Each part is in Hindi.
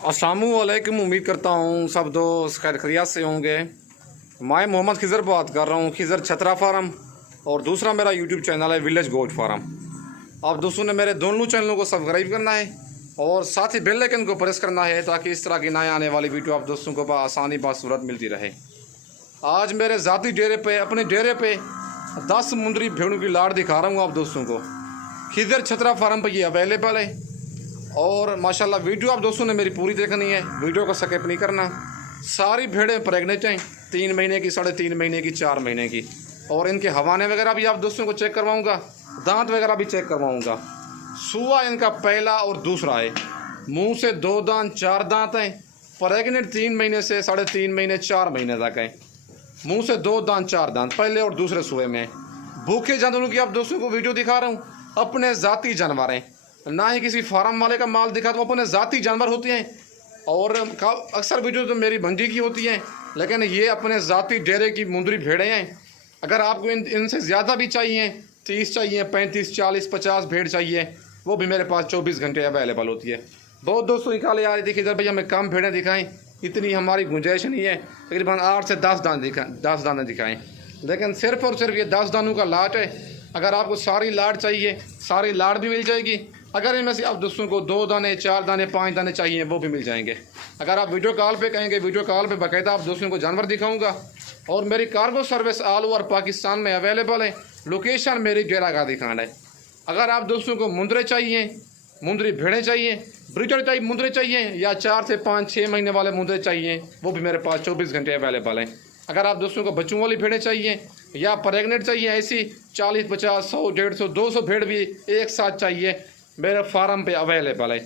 अस्सलामुअलैकुम। उम्मीद करता हूँ सब दोस्त खैर खैरियत से होंगे। मैं मोहम्मद खिज़र बात कर रहा हूँ, खिज़र छतरा फार्म, और दूसरा मेरा यूट्यूब चैनल है विलेज गोट फार्म। आप दोस्तों ने मेरे दोनों चैनलों को सब्सक्राइब करना है और साथ ही बेल आइकन को प्रेस करना है ताकि इस तरह की नए आने वाली वीडियो आप दोस्तों को आसानी बासूरत मिलती रहे। आज मेरे ज़ाती डेरे पे अपने डेरे पे 10 मुंदरी भेड़ों की लाड़ दिखा रहा हूँ आप दोस्तों को। खिज़र छतरा फार्म पर ये अवेलेबल है और माशाल्लाह वीडियो आप दोस्तों ने मेरी पूरी देखनी है, वीडियो को स्किप नहीं करना। सारी भेड़ें प्रेग्नेंट हैं, 3 महीने की, 3.5 महीने की, 4 महीने की, और इनके हवाने वगैरह भी आप दोस्तों को चेक करवाऊंगा, दांत वगैरह भी चेक करवाऊंगा। सुआ इनका पहला और दूसरा है, मुंह से 2 दांत 4 दांत हैं, प्रेग्नेंट 3 महीने से 3.5 महीने 4 महीने तक है। मुंह से 2 दांत 4 दांत पहले और दूसरे सुए में। भूखे जानवरों की आप दोस्तों को वीडियो दिखा रहा हूँ, अपने ज़ाती जानवर हैं, ना ही किसी फार्म वाले का माल दिखा, तो अपने ज़ाती जानवर होते हैं। और अक्सर वीडियो तो मेरी मंडी की होती हैं, लेकिन ये अपने ज़ाती डेरे की मुंदरी भेड़ें हैं। अगर आपको इनसे ज़्यादा भी चाहिए, 30 चाहिए, 35, 40, 50 भेड़ चाहिए, वो भी मेरे पास 24 घंटे अवेलेबल होती है। बहुत दोस्तों निकाले आ रही थी कि इधर भैया हमें कम भेड़ें दिखाएं, इतनी हमारी गुंजाइश नहीं है, तकरीबन 8 से 10 दाने दिखाएँ, लेकिन सिर्फ और सिर्फ ये 10 दानों का लाट है। अगर आपको सारी लाड़ चाहिए, सारी लाड़ भी मिल जाएगी। अगर इनमें से आप दोस्तों को 2 दाने, 4 दाने, 5 दाने चाहिए, वो भी मिल जाएंगे। अगर आप वीडियो कॉल पे कहेंगे, वीडियो कॉल पे बाकायदा आप दोस्तों को जानवर दिखाऊंगा। और मेरी cargo service all over Pakistan में अवेलेबल है। लोकेशन मेरी डेरा गादी खान है। अगर आप दोस्तों को मुंदरे चाहिए, मुंदरी भेड़ें चाहिए, ब्रीडर टाइप मुंदरे चाहिए, या 4 से 5-6 महीने वाले मुंदरे चाहिए, वो भी मेरे पास 24 घंटे अवेलेबल हैं। अगर आप दोस्तों को बच्चों वाली भेड़ें चाहिए या प्रेगनेंट चाहिए, ऐसी 40, 50, 100, 150, 200 भेड़ भी एक साथ चाहिए, मेरे फार्म पे अवेलेबल है।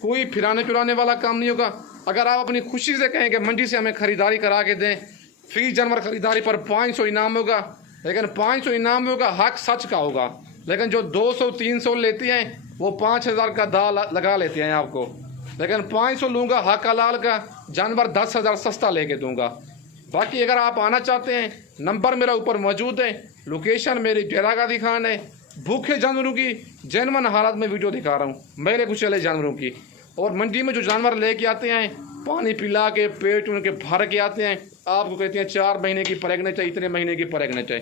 कोई फिराने चुराने वाला काम नहीं होगा। अगर आप अपनी खुशी से कहें कि मंडी से हमें ख़रीदारी करा के दें, फी जानवर ख़रीदारी पर 500 इनाम होगा, लेकिन 500 इनाम होगा, हक सच का होगा। लेकिन जो 200, 300 लेती हैं वो 5000 का दाल लगा लेते हैं आपको, लेकिन 500 लूँगा हक हलाल का, जानवर 10,000 सस्ता लेके दूँगा। बाकी अगर आप आना चाहते हैं, नंबर मेरा ऊपर मौजूद है, लोकेशन मेरी डेरा गादी खान है। भूखे जानवरों की जेन्युइन हालत में वीडियो दिखा रहा हूँ, मेरे कुछ चले जानवरों की। और मंडी में जो जानवर लेके आते हैं, पानी पिला के पेट उनके भर के आते हैं, आपको कहते हैं 4 महीने की प्रेगनेंट है, इतने महीने की प्रेगनेंट है,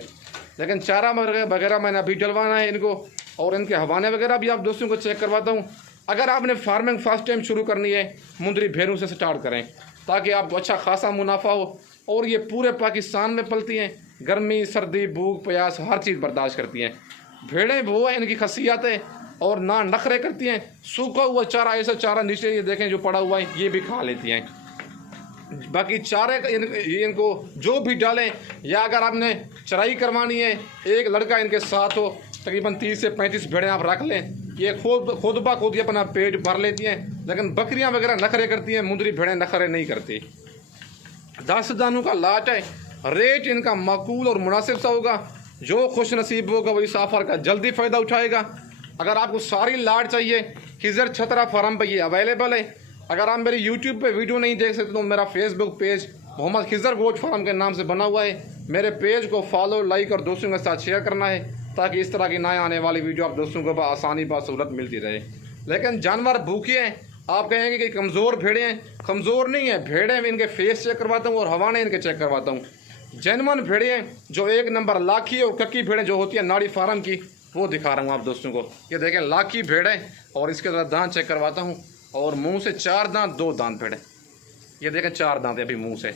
लेकिन चारा वगैरह मैंने अभी डलवाना है इनको, और इनके हवाने वगैरह भी आप दोस्तों को चेक करवाता हूँ। अगर आपने फार्मिंग फर्स्ट टाइम शुरू करनी है, मुंदरी भेड़ों से स्टार्ट करें ताकि आपको अच्छा खासा मुनाफा हो। और ये पूरे पाकिस्तान में पलती हैं, गर्मी, सर्दी, भूख, प्यास हर चीज़ बर्दाश्त करती हैं। भेड़ें वो है, इनकी खसियत है, और ना नखरे करती हैं। सूखा हुआ चारा, ऐसा चारा नीचे ये देखें जो पड़ा हुआ है, ये भी खा लेती हैं। बाकी चारे इनको जो भी डालें, या अगर आपने चराई करवानी है, एक लड़का इनके साथ हो, तकरीबन 30 से 35 भेड़ें आप रख लें, ये खुद ब खुद ही अपना पेट भर लेती हैं। लेकिन बकरियां वगैरह नखरे करती हैं, मुंदरी भेड़ें नखरे नहीं करती। 10 दानों का लाट है, रेट इनका माकूल और मुनासिब सा होगा। जो खुश नसीब होगा वही साफर का जल्दी फ़ायदा उठाएगा। अगर आपको सारी लाट चाहिए, खिज़र छतरा फार्म पर ये अवेलेबल है। अगर आप मेरे यूट्यूब पे वीडियो नहीं देख सकते तो मेरा Facebook page Mohammed Khizar goat farm के नाम से बना हुआ है। मेरे पेज को फॉलो, लाइक और दोस्तों के साथ शेयर करना है ताकि इस तरह की नए आने वाली वीडियो आप दोस्तों को आसानी बासूरत मिलती रहे। लेकिन जानवर भूखे हैं, आप कहेंगे कि कमज़ोर भेड़ें हैं, कमज़ोर नहीं है, भेड़ें इनके फेस चेक करवाता हूँ और हवाने इनके चेक करवाता हूँ। जेन्युइन भेड़ें हैं, जो 1 नंबर लाखी और कक्की भेड़ें जो होती है नाड़ी फार्म की, वो दिखा रहा हूँ आप दोस्तों को। ये देखें लाखी भेड़ें, और इसके साथ दांत चेक करवाता हूँ, और मुंह से 4 दांत 2 दांत भेड़ें, ये देखें 4 दांत है अभी मुंह से।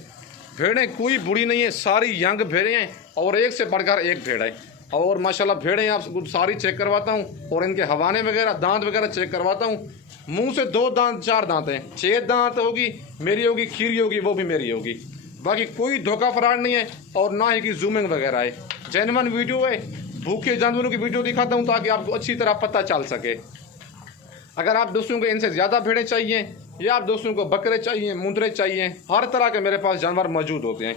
भेड़ें कोई बुरी नहीं है, सारी यंग भेड़ें हैं, और एक से बढ़कर एक भेड़ है। और माशाल्लाह भेड़ें आप सारी चेक करवाता हूँ, और इनके हवाने वगैरह, दांत वगैरह चेक करवाता हूँ। मुंह से 2 दांत 4 दांत हैं, 6 दांत होगी मेरी होगी, खीरी होगी वो भी मेरी होगी। बाकी कोई धोखा फराड नहीं है, और ना ही कि जूमिंग वगैरह है, जेन्युइन वीडियो है। भूखे जानवरों की वीडियो दिखाता हूँ ताकि आपको अच्छी तरह पता चल सके। अगर आप दोस्तों को इनसे ज़्यादा भेड़ें चाहिए, या आप दोस्तों को बकरे चाहिए, मुंदरे चाहिए, हर तरह के मेरे पास जानवर मौजूद होते हैं।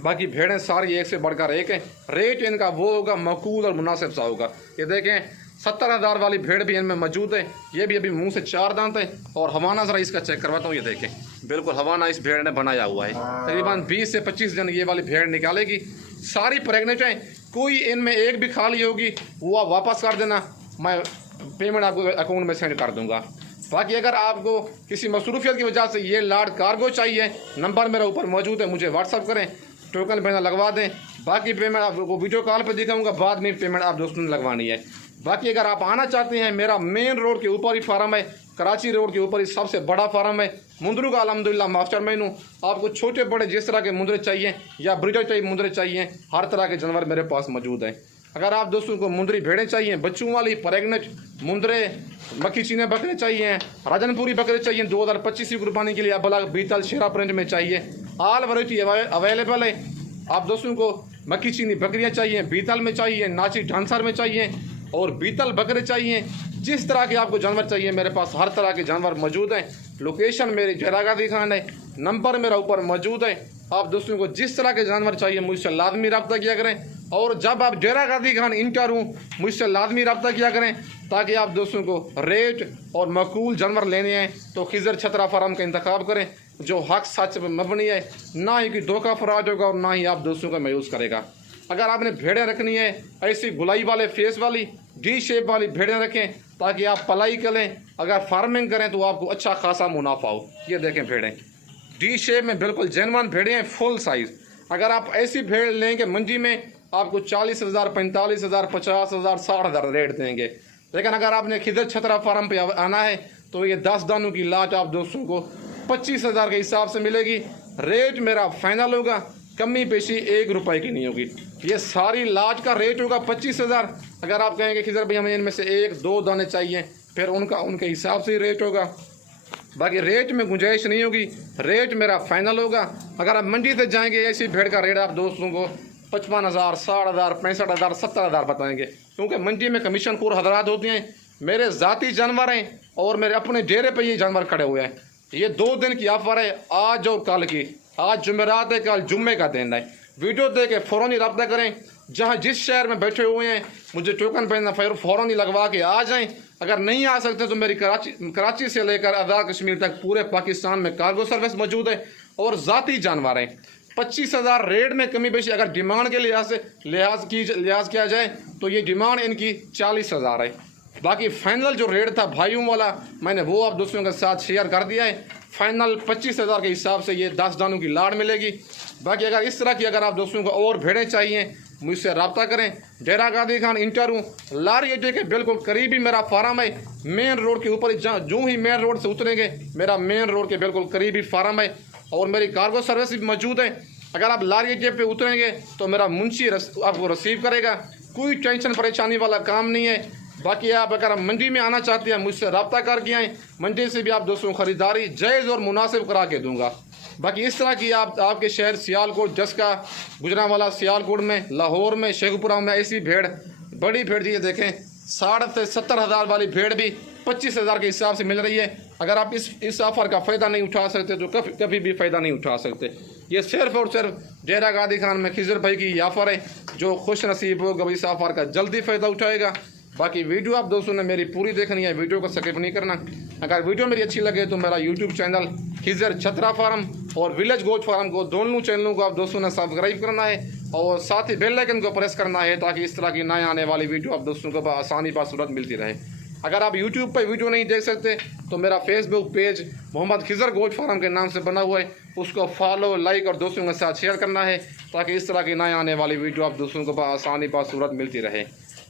बाकी भेड़ें सारी एक से बढ़कर एक हैं। रेट इनका वो होगा माकूल और मुनासिब सा होगा। ये देखें 70,000 वाली भेड़ भी इनमें मौजूद है, ये भी अभी मुंह से 4 दांत है। और हवाना ज़रा इसका चेक करवाता हूँ, ये देखें बिल्कुल हवाना इस भेड़ ने बनाया हुआ है। तकरीबन 20 से 25 दिन ये वाली भेड़ निकालेगी। सारी प्रेगनेंट हैं, कोई इनमें एक भी खाली होगी वो आप वापस कर देना, मैं पेमेंट आपको अकाउंट में सेंड कर दूंगा। बाकी अगर आपको किसी मसरूफियत की वजह से ये लाट कार्गो चाहिए, नंबर मेरा ऊपर मौजूद है, मुझे व्हाट्सअप करें, टोकन पैसा लगवा दें। बाकी पेमेंट आपको वीडियो कॉल पर दिखाऊंगा, बाद में पेमेंट आप दोस्तों ने लगवानी है। बाकी अगर आप आना चाहते हैं, मेरा मेन रोड के ऊपर ही फार्म है, कराची रोड के ऊपर ही सबसे बड़ा फार्म है मुंदरू का। अल्हम्दुलिल्लाह मास्टर मैन हूँ। आपको छोटे बड़े जिस तरह के मुंदरे चाहिए या ब्रीडर चाहिए मुंदरे चाहिए, हर तरह के जानवर मेरे पास मौजूद हैं। अगर आप दोस्तों को मुंदरी भेड़ें चाहिए, बच्चों वाली प्रेगनेंट मुंदरे, मक्खी चीने बकरे चाहिए, राजनपुरी बकरे चाहिए 2025 की कुर्बानी के लिए, अबला बीतल शेरा प्रिंट में चाहिए, ऑल वैरायटी अवेलेबल है। आप दोस्तों को मक्खी चीनी बकरियाँ चाहिए, बीतल में चाहिए, नाची ढांसर में चाहिए और बीतल बकरे चाहिए, जिस तरह के आपको जानवर चाहिए मेरे पास हर तरह के जानवर मौजूद हैं। लोकेशन मेरी जयरागादी खान है, नंबर मेरा ऊपर मौजूद है। आप दोस्तों को जिस तरह के जानवर चाहिए मुझसे लाजमी रब्ता किया करें, और जब आप जयरागादी खान इंटर हूँ मुझसे लाजमी रब्ता किया करें, ताकि आप दोस्तों को रेट और मकूल जानवर लेने हैं तो खिजर छतरा फार्म का इंतखाब करें, जो हक सच पर मबनी है, ना ही कि धोखा फराज होगा और ना ही आप दोस्तों का मायूस करेगा। अगर आपने भेड़ें रखनी है ऐसी गुलाई वाले फेस वाली डी शेप वाली भेड़ें रखें, ताकि आप पलाई करें, अगर फार्मिंग करें तो आपको अच्छा खासा मुनाफा हो। ये देखें भेड़ें डी शेप में बिल्कुल जेनवन भेड़ें हैं, फुल साइज़। अगर आप ऐसी भेड़ लेंगे मंडी में आपको 40,000, 45,000, 50,000, 60,000 रेट देंगे। लेकिन अगर आपने खिजर छतरा फार्म पे आना है तो ये 10 दानों की लाट आप दोस्तों को 25,000 के हिसाब से मिलेगी। रेट मेरा फाइनल होगा, कमी पेशी 1 रुपए की नहीं होगी। ये सारी लाट का रेट होगा 25,000। अगर आप कहेंगे खिजर भाई हमें इनमें से 1-2 दाने चाहिए, फिर उनके हिसाब से ही रेट होगा। बाकी रेट में गुंजाइश नहीं होगी, रेट मेरा फाइनल होगा। अगर आप मंडी से जाएंगे ऐसी भेड़ का रेट आप दोस्तों को 55,000, 60,000, 65,000, 70,000 बताएंगे, क्योंकि मंडी में कमीशन खोर हजरात होते हैं। मेरे ज़ाती जानवर हैं और मेरे अपने डेरे पे ये जानवर खड़े हुए हैं। ये 2 दिन की ऑफर है, आज और कल की। आज जुमेरात है, कल जुम्मे का दिन है। वीडियो दे के फ़ौरन ही रब्ता करें, जहाँ जिस शहर में बैठे हुए हैं मुझे टोकन पैसा फ़ौरन ही लगवा के आ जाएं। अगर नहीं आ सकते तो मेरी कराची से लेकर आज़ाद कश्मीर तक पूरे पाकिस्तान में कार्गो सर्विस मौजूद है और ज़ाती जानवर हैं। 25,000 रेट में कमी बेशी अगर डिमांड के लिहाज से लिहाज किया जाए तो ये डिमांड इनकी 40,000 है। बाकी फाइनल जो रेट था भाइयों वाला मैंने वो आप दोस्तों के साथ शेयर कर दिया है। फाइनल 25,000 के हिसाब से ये 10 दानों की लाड़ मिलेगी। बाकी अगर इस तरह की अगर आप दोस्तों को और भेड़ें चाहिए मुझसे रब्ता करें। जयरागादी खान इंटर हूँ, लारी अड्डे के बिल्कुल करीब ही मेरा फार्म है। मेन रोड के ऊपर जो ही मेन रोड से उतरेंगे मेरा मेन रोड के बिल्कुल करीब ही फार्म है और मेरी कार्गो सर्विस भी मौजूद है। अगर आप लारी अड्डे पे उतरेंगे तो मेरा मुंशी आपको रिसीव करेगा, कोई टेंशन परेशानी वाला काम नहीं है। बाकी आप अगर आप मंडी में आना चाहते हैं मुझसे रब्ता करके आएँ, मंडी से भी आप दोस्तों ख़रीदारी जायज़ और मुनासिब करा के दूँगा। बाकी इस तरह की आपके शहर सियालकोट, जस्का, गुजरांवाला, सियालकोट में, लाहौर में, शेखपुरा में ऐसी भेड़ बड़ी भेड़ जी देखें 60 से 70,000 वाली भेड़ भी 25,000 के हिसाब से मिल रही है। अगर आप इस ऑफ़र का फ़ायदा नहीं उठा सकते तो कभी भी फ़ायदा नहीं उठा सकते। ये सिर्फ़ और सिर्फ जयरागादी खान में खिजर भाई की ऑफ़र है, जो खुश नसीब होगा इस ऑफ़र का जल्दी फ़ायदा उठाएगा। बाकी वीडियो आप दोस्तों ने मेरी पूरी देखनी है, वीडियो को स्किप नहीं करना। अगर वीडियो मेरी अच्छी लगे तो मेरा यूट्यूब चैनल खिजर छतरा फार्म और विलेज गोट फार्म को दोनों चैनलों को आप दोस्तों ने सब्सक्राइब करना है और साथ ही बेल आइकन को प्रेस करना है, ताकि इस तरह की नए आने वाली वीडियो आप दोस्तों को आसानी बासूरत मिलती रहे। अगर आप यूट्यूब पर वीडियो नहीं देख सकते तो मेरा Facebook page Mohammed Khizar goat farm के नाम से बना हुआ है, उसको फॉलो, लाइक और दोस्तों के साथ शेयर करना है, ताकि इस तरह की नए आने वाली वीडियो आप दोस्तों को आसानी बासूरत मिलती रहे।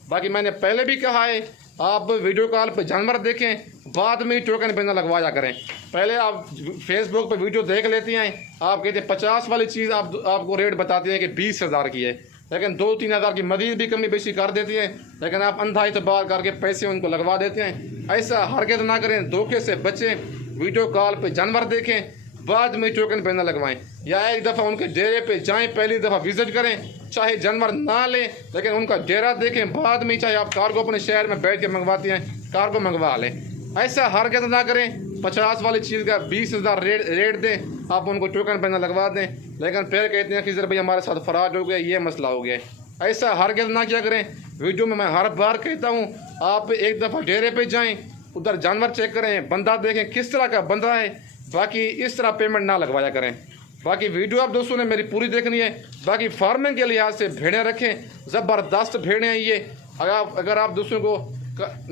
बाकी मैंने पहले भी कहा है, आप वीडियो कॉल पर जानवर देखें, बाद में टोकन पैसा लगवाया करें। पहले आप फेसबुक पर वीडियो देख लेते हैं, आप कहते हैं 50 वाली चीज़ आपको रेट बताते हैं कि 20,000 की है, लेकिन 2-3 हज़ार की मजीद भी कमी बेशी कर देती है, लेकिन आप अंधा इतबार करके पैसे उनको लगवा देते हैं। ऐसा हरगिज़ ना करें, धोखे से बचें। वीडियो कॉल पर जानवर देखें, बाद में टोकन पैसा लगवाएं, या एक दफ़ा उनके डेरे पे जाएं, पहली दफ़ा विज़िट करें, चाहे जानवर ना लें लेकिन उनका डेरा देखें, बाद में चाहे आप कार्गो अपने शहर में बैठ के मंगवाते हैं कार्गो मंगवा लें। ऐसा हरगिज़ ना करें, 50 वाली चीज़ का 20,000 रेट दें, आप उनको टोकन पैसा लगवा दें, लेकिन फिर कहते हैं कि सर भाई हमारे साथ फराड हो गया, ये मसला हो गया। ऐसा हरगिज़ ना किया करें। वीडियो में मैं हर बार कहता हूँ, आप एक दफ़ा डेरे पे जाएँ, उधर जानवर चेक करें, बंदा देखें किस तरह का बंदा है, बाकी इस तरह पेमेंट ना लगवाया करें। बाकी वीडियो आप दोस्तों ने मेरी पूरी देखनी है। बाकी फार्मिंग के लिहाज से भेड़ें रखें, ज़बरदस्त भेड़ें हैं ये। अगर आप दोस्तों को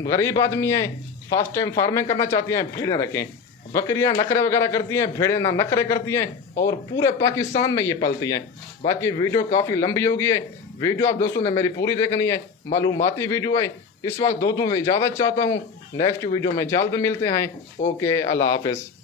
गरीब आदमी हैं, फर्स्ट टाइम फार्मिंग करना चाहती हैं भेड़ें रखें। बकरियां नखरे वगैरह करती हैं, भेड़ें ना नखरे करती हैं और पूरे पाकिस्तान में ये पलती हैं। बाकी वीडियो काफ़ी लंबी होगी है, वीडियो आप दोस्तों ने मेरी पूरी देखनी है, मालूमाती वीडियो है। इस वक्त दोस्तों से इजाज़त चाहता हूँ, नेक्स्ट वीडियो में जल्द मिलते हैं। ओके, अल्लाह हाफ़िज़।